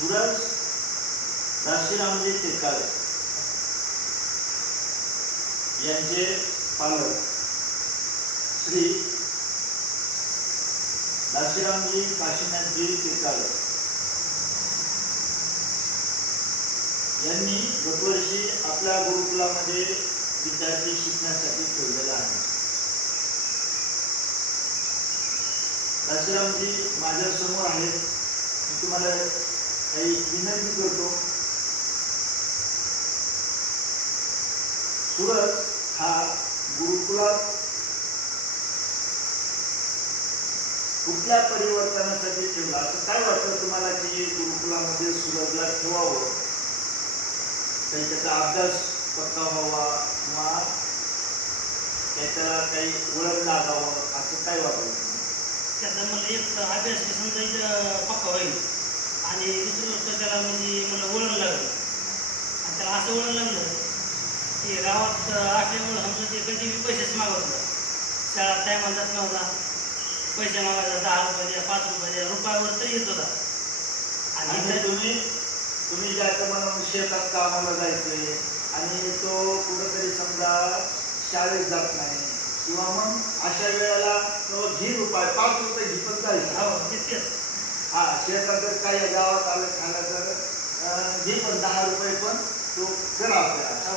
सूरज दाशीरामजी टेकाळे यांचे पालक श्री दाशीरामजी काशीनाथजी टेकाळे यांनी गतवर्षी आपल्या गुरुकुलामध्ये विद्यार्थी शिकण्यासाठी ठेवलेला आहे. दाशीरामजी माझ्यासमोर आहेत. मी तुम्हाला काही विनंती करतो. सूरज हा गुरुकुलात कुठल्या परिवर्तनासाठी ठेवला? असं काय वाटतं तुम्हाला की गुरुकुलामध्ये सूरजला ठेवावं? काही त्याचा अभ्यास पत्ता व्हावा किंवा काही त्याला काही वळण लागावं? असं काय वाटलं त्याचा मला एक अभ्यास समजायचं पक्का होईल. आणि दुसरी गोष्ट त्याला म्हणजे मला वळण लागलं. आणि त्याला असं वळण लागलं की गावात असल्यामुळं समजा ते कधी बी पैसेच मागत नाही. शाळा टायमाला जात नव्हता. पैसे मागायचा दहा रुपये द्या पाच रुपये द्या रुपयावर तरी येत होता. आणि इथं- तुम्ही तुम्ही ज्याचं म्हणून शेतात कामाला जायचंय आणि तो कुठंतरी समजा शाळेत जात नाही किंवा मग अशा वेळेला तो घी रुपये पाच रुपये घी पण जायचं. हो तेच हा शेतात जर काही गावात आलं खायला तर घी पण दहा रुपये पण तो करा आपल्याला हो.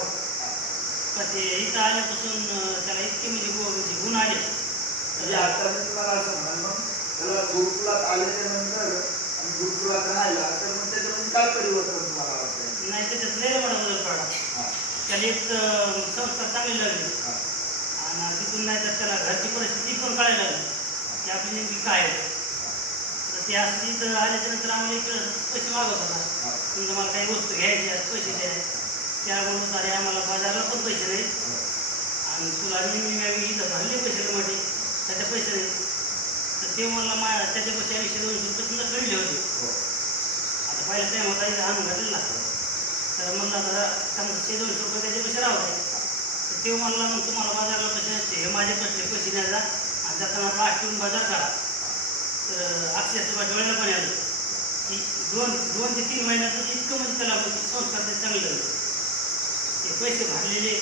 ते इथं आल्यापासून त्याला इतके म्हणजे म्हणजे गुण आले? म्हणजे आता मी तुम्हाला असं म्हणाल मग त्याला गुरुकुलात आल्याच्यानंतर आणि गुरुकुलात राहायला तर मग त्याच्यामध्ये काय परिवर्तन तुम्हाला वाटतंय? नाही त्याच्यात लय मोठा बदल पडला त्याला एक संस्कार चांगले लागले. आणि तिथून नाही तर त्याला घरची परिस्थिती पण कळायला लागली. की आपली नेमकी काय आहे? ते असं तिथं आल्याच्यानंतर आम्हाला एक पैसे मागत होता. हा. तुमचं मला काही वस्तू घ्यायची आहे पैसे द्या. त्यामुळे अरे आम्हाला बाजारला पण पैसे नाही. आणि तुला मी इथं भरले पैसे माझे त्याचे पैसे नाही. तर ते मला मा त्याच्या पैसे ऐंशी दोनशे रुपये तुला कळले होते. हो. आता पहिला टाईम होता इथं आणून घातलेला तर म्हणला जरा शे दोनशे रुपये त्याचे पैसे राहते तर ते म्हणला मग तुम्हाला बाजारला पैसे हे माझे पैसे पैसे द्या जा आणि जाताना आपला आठवून बाजार करा तर अक्षरशः माझ्या डोळ्याला पण आलं. की दोन दोन ते तीन महिन्यातच इतकं म्हणजे त्याला संस्कार ते चांगले झालं. ते पैसे भरलेले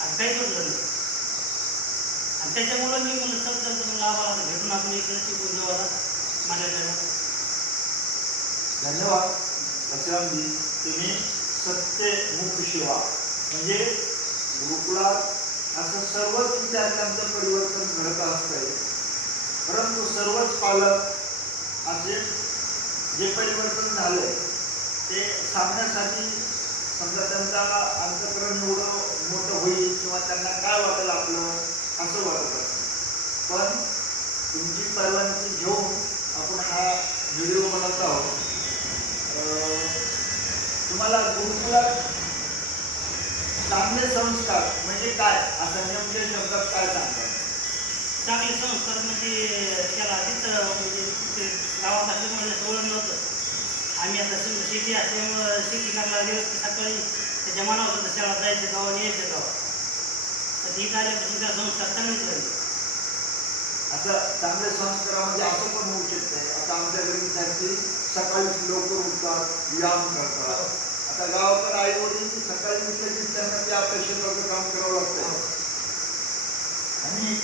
आणि काही पडलं नाही आणि त्याच्यामुळं मी म्हणलं चल त्यांचं तर म्हणलं आम्हाला भेटून आपण इकडे शिकून जाऊ आता माझ्या धन्यवाद लक्ष्मणजी. तुम्ही सत्य मुख शिवा. म्हणजे गुरुकुळात असं सर्वच विद्यार्थ्यांचं परिवर्तन घडत असतंय. परंतु सर्वच पालक असे जे परिवर्तन झालंय ते सांगण्यासाठी समजा त्यांचा अंतकरण एवढं मोठं होईल किंवा त्यांना काय वाटेल आपलं असं वाटत. असतं पण तुमची परवानगी घेऊन आपण हा व्हिडिओ बनवत आहोत. अं, तुम्हाला गुरुकुलात चांगले संस्कार म्हणजे काय? असं नेमके शब्दात काय सांगतात चांगले संस्कार म्हणजे त्याला तिथं म्हणजे ते गावात असल्यामुळे ओळख नव्हतं. आम्ही आता शेती असल्यामुळं शेती करायला गेलो की सकाळी त्याच्या मनावर होतं शाळा जायचं गावाने यायचं गावात तर ती आल्यापासून त्याला संस्कार चांगलेच लागले असं चांगले संस्कारामध्ये असं पण होऊ शकतंय. आता आमच्याकडे विद्यार्थी सकाळी लवकर उठतात व्यायाम करतात. आता गावाकडे आई वडील सकाळी उठले की त्यांना ते आपल्या शेताचं काम करावं लागतं. आणि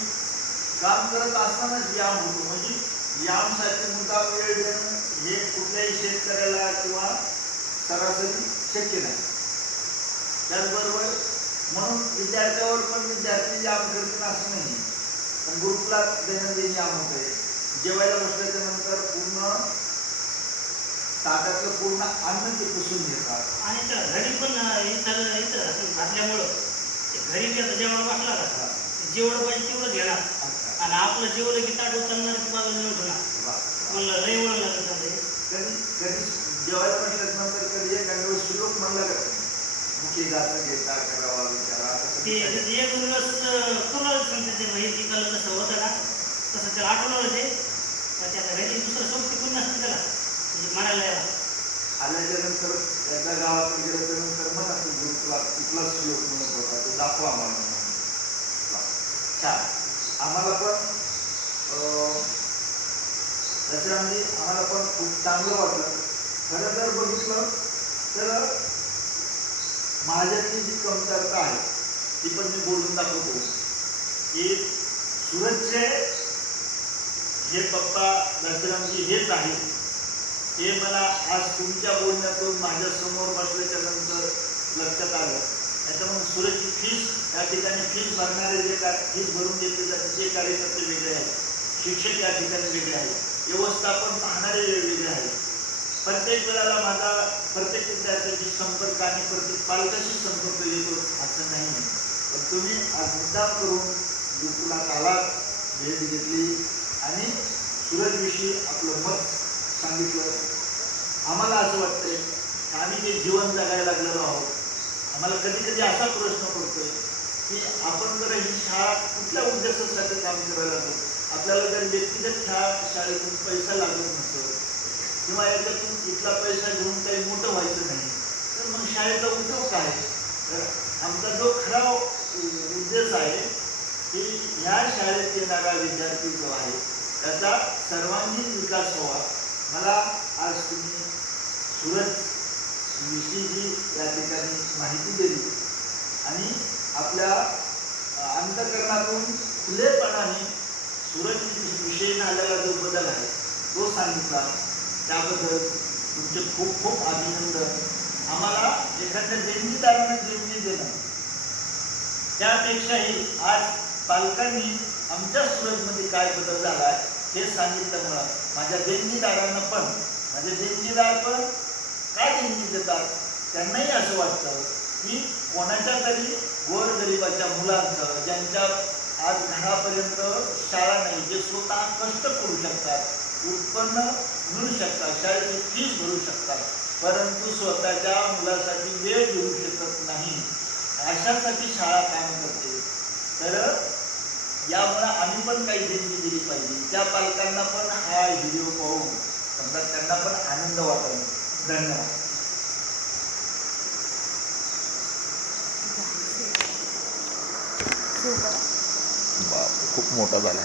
काम करत असतानाच व्यायाम होतो. म्हणजे व्यायामसाठी मुद्दा वेळ देणं हे कुठल्याही शेतकऱ्याला किंवा सरासरी शक्य नाही. त्याचबरोबर म्हणून विद्यार्थ्यावर पण विद्यार्थी व्यायाम करतील असं नाही. पण गुरुकुलात दैनंदिन व्यायाम होते जेवायला बसल्याच्या नंतर पूर्ण ताटातलं पूर्ण अन्न ते पुसून घेतात. आणि त्या घरी पण इथं इथं असं घातल्यामुळं घरी आता जेवण बसला जेवढं पाहिजे तेवढं घेणार आणि आपलं जेवढं की ताट उचलणार की बाजूला म्हणलं लय चाललंय कधी कधी नंतर कधी एखाद्या वेळेस श्लोक म्हणला का मुखी जातं घेता करावा विचारा ते एक दिवस कोणाला सांगते ते जसं होतं ना. तसं त्याला आठवलं ते पण त्याला घरी दुसरं सोबती कोण नसतं त्याला. म्हणजे म्हणायला. आल्याच्यानंतर एकदा गावात गेल्याच्यानंतर म्हणा तू गुरुकुलात कुठला श्लोक म्हणत होता. तो दाखवा मला म्हणून. छान आम्हाला पण अं, आम्हाला पण खूप चांगलं वाटलं. खरं तर बघितलं तर माझ्यातली जी कमतरता आहे ती पण मी बोलून दाखवतो. की सुरतचे हे पप्पा दशरामजी हेच आहेत हे मला आज तुमच्या बोलण्यातून माझ्यासमोर बसल्याच्या नंतर लक्षात आलं. त्याच्यामुळे सुरतची फीस या ठिकाणी फीस भरणारे जे का फीस भरून घेतले जाते ते कार्यकर्ते वेगळे आहेत शिक्षक या ठिकाणी वेगळे आहेत व्यवस्थापन पाहणारे वेगवेगळे आहेत. प्रत्येक वेळेला माझा प्रत्येक विद्यार्थ्याशी संपर्क आणि प्रत्येक पालकाशी संपर्क येतो असं नाही पण तुम्ही आज करून गुरुकुलात आलात भेट घेतली आणि सुरतविषयी आपलं मत सांगितलं. आम्हाला असं वाटतंय आम्ही जे जीवन जगायला लागलेलो आहोत मला कधी कधी असा प्रश्न पडतोय की आपण जर ही शाळा कुठल्या उद्देशासाठी काम करायला लागतो आपल्याला जर व्यक्तिगत शाळा शाळेतून पैसा लागत नसेल किंवा याच्यातून इथला पैसा घेऊन काही मोठं व्हायचं नाही तर मग शाळेचा उपयोग काय? तर आमचा जो खरा उद्देश आहे की ह्या शाळेत येणारा विद्यार्थी जो आहे त्याचा सर्वांगीण विकास व्हावा. मला आज तुम्ही सुरत विषयी जी या माहिती दिली. आणि आपल्या अंतकरणातून खुलेपणाने सूरज विषयी आलेला जो बदल आहे तो सांगितला. त्याबद्दल तुमचे खूप खूप अभिनंदन. आम्हाला एखाद्या देणगीदाराने देणगी देणं. त्यापेक्षाही आज पालकांनी आमच्या सूरजमध्ये काय बदल झाला आहे हे सांगितल्यामुळं माझ्या देणगीदारांना पण माझे देणगीदार पण काय देणगी देतात त्यांनाही असं वाटतं. की कोणाच्या तरी गोरगरिबाच्या मुलांचं ज्यांच्या आज घरापर्यंत शाळा नाही जे स्वतः कष्ट करू शकतात उत्पन्न मिळू शकतात शाळेची फीस भरू शकतात परंतु स्वतःच्या मुलासाठी वेळ देऊ शकत नाही अशासाठी शाळा काम करते. तर यामुळे आम्ही पण काही देणगी दिली पाहिजे. त्या पालकांना पण हा व्हिडिओ पाहून समजा त्यांना पण आनंद वाटेल. धन्यवाद. खूप मोठा झाला.